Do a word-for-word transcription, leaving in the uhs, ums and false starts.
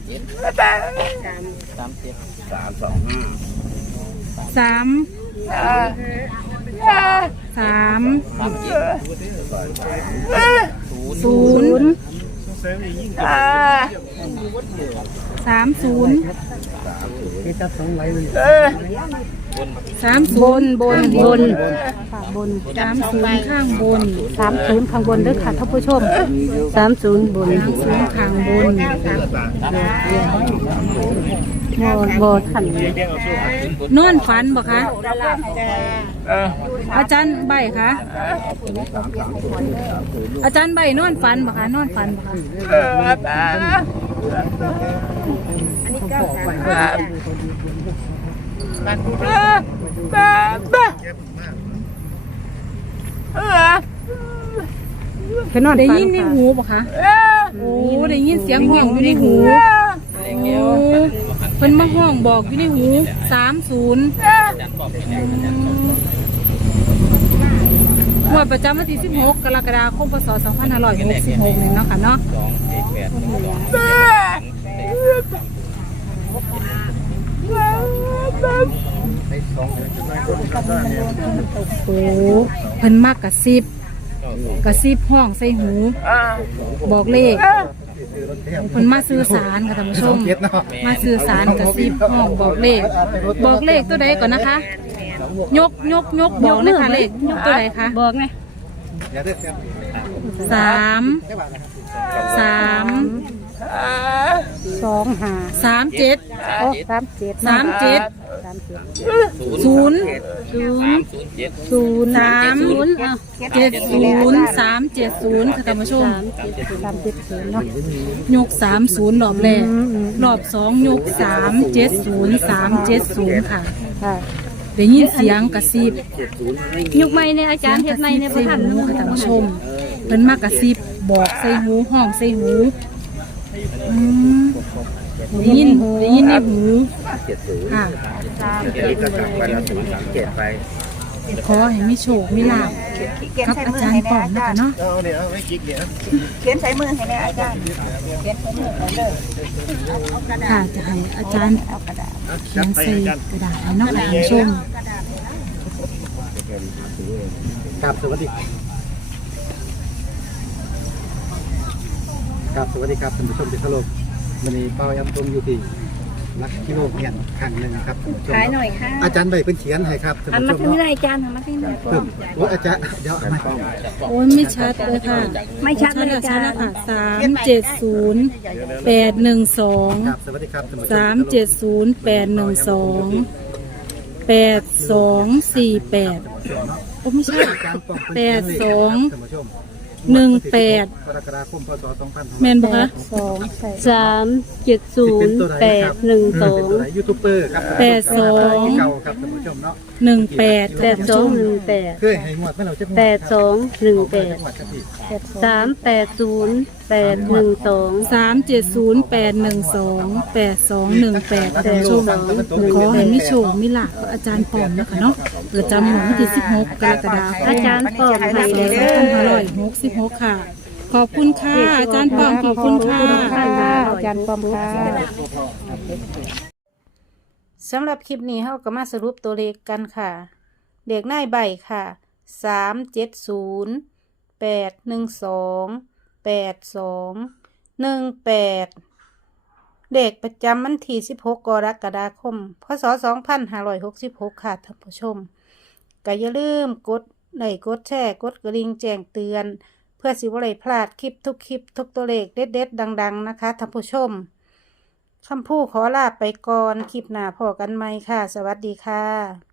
เจ็ดสามเจ็ดสามสองห้าสามสามสามเจ็ดศูนย์สามศูนย์สามบนบนบนค่ะบนสามศูนย์ข้างบนสามศูนย์ข้างบนด้วยค่ะท่านผู้ชมสามศูนย์บนสามศูนย์ข้างบนโบโบขันนอนฝันบ่คะอาจารย์ใบคะอาจารย์ใบนอนฝันบ่คะนอนฝันบ่คะอันนี้เก้าสามคือนอนได้ยินในหูบ่คะโอ้ได้ยินเสียงห้องอยู่ในหูเพิ่นมาห้องบอกอยู่ในหูสามศูนย์งวดประจำวันที่สิบหกกรกฎาคมพศสองพันห้าร้อยหกสิบหกนี่เนาะค่ะเนาะโอ้เพิ่นมากกระซิบกระซิบห้องใส่หูบอกเลขเพิ่นมาสื่อสารค่ะท่านผู้ชมมาสื่อสารกระซิบห้องบอกเลขบอกเลขตัวใดก่อนนะคะยกยกยกบอกเลยค่ะเลขยกตัวใดคะบอกไงสามสามสองห้าสามเจ็ดโอ้สามเจ็ดสามเจ็ดศูนย์ศูนย์ศูนย์สามเจ็ดศูนย์สามเจ็ดศูนย์ค่ะท่านผู้ชมสามเจ็ดศูนย์เนาะยกสามศูนย์รอบแรกรอบสองยกสามเจ็ดศูนย์สามเจ็ดศูนย์ค่ะได้ยินเสียงกระซิบยุกไม้ในอาจารย์เฮ็ดไม้ในพระธรรมค่ะท่านผู้ชมเพิ่นมากระซิบบอกใส่หูห้องใส่หูได้ยินได้ยินในหูค่ะขอให้มีโชคมีลาภกับอาจารย์ป้อมนะคะเนาะเขียนใส่มือให้เนี่ยอาจารย์เขียนใส่มือให้เลยค่ะจะให้อาจารย์เขียนใส่กระดาษให้เนาะค่ะท่านผู้ชมครับสวัสดีครับสวัสดีครับท่านผู้ชมที่เคารพวันนี้เป้าย้ำตรงอยู่ที่ลักกิโลเมียนครั้งหนึ่งครับขายหน่อยค่ะอาจารย์ใบเป็นเขียนให้ครับท่านผู้ชมมาที่ไหนอาจารย์มาที่ไหนเพิ่มโอ้อาจารย์เดี๋ยวมาโอ้ยไม่ชัดเลยค่ะไม่ชัดเลยอาจารย์ค่ะสามเจ็ดศูนย์แปดหนึ่งสองครับสวัสดีครับสามเจ็ดศูนย์แปดหนึ่งสองแปดสองสี่แปดโอ้ไม่ใช่แปดสองหนึ่งแปดเมนบอกคะสองสามเจ็ดศูนย์แปดหนึ่งสองยูทูบเบอร์ครับแปดสองหนึ่งแปดแปดสองหนึ่งแปดเคยให้งวดไม่เราจะแปดสองหนึ่งแปดสามแปดศูนย์แปดหนึ่งสองสามเจ็ดศูนย์แปดหนึ่งสองแปดสองหนึ่งแปดท่านผู้ชมขอให้มิโชคมิลาภกับอาจารย์ปอมนะคะเนาะประจำวันที่สิบหกกรกฎาคมอาจารย์ปอมพศสองพันห้าร้อยหกสิบหกค่ะขอบคุณค่ะอาจารย์ปอมขอบคุณค่ะอาจารย์ปอมค่ะสำหรับคลิปนี้เราก็มาสรุปตัวเลขกันค่ะเด็กนายใบค่ะสามเจ็ดศูนย์แปดหนึ่งสองแปดสองหนึ่งแปดเด็กประจำวันที่สิบหกกรกฎาคมพศสองพันห้าร้อยหกสิบหกค่ะท่านผู้ชมก็อย่าลืมกดไลค์กดแชร์กดกระดิ่งแจ้งเตือนเพื่อสิบ่ได้พลาดคลิปทุกคลิปทุกตัวเลขเด็ดๆดังๆนะคะท่านผู้ชมคำพูดขอลาไปก่อนคลิปหน้าพบกันใหม่ค่ะสวัสดีค่ะ